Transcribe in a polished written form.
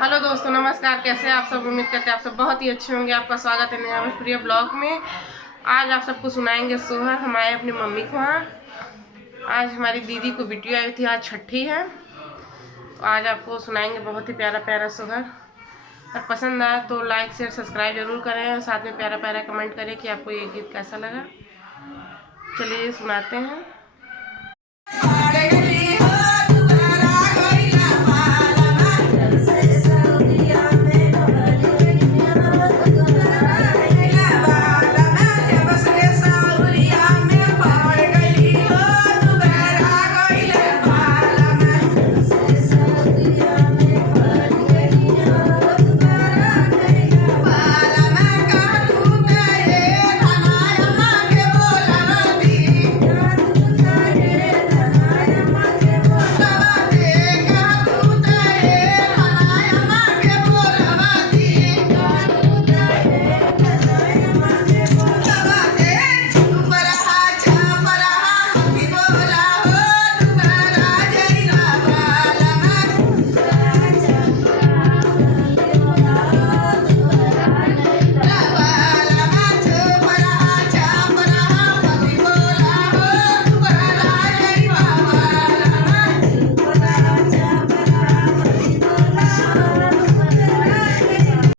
हेलो दोस्तों, नमस्कार। कैसे हैं आप सब? उम्मीद करते हैं आप सब बहुत ही अच्छे होंगे। आपका स्वागत है नया प्रिय ब्लॉग में। आज आप सबको सुनाएंगे सोहर। हम आए अपनी मम्मी को वहाँ। आज हमारी दीदी को बिटिया आई थी, आज छठी है, तो आज आपको सुनाएंगे बहुत ही प्यारा प्यारा सोहर। और पसंद आया तो लाइक शेयर सब्सक्राइब जरूर करें और साथ में प्यारा प्यारा कमेंट करें कि आपको ये गीत कैसा लगा। चलिए सुनाते हैं।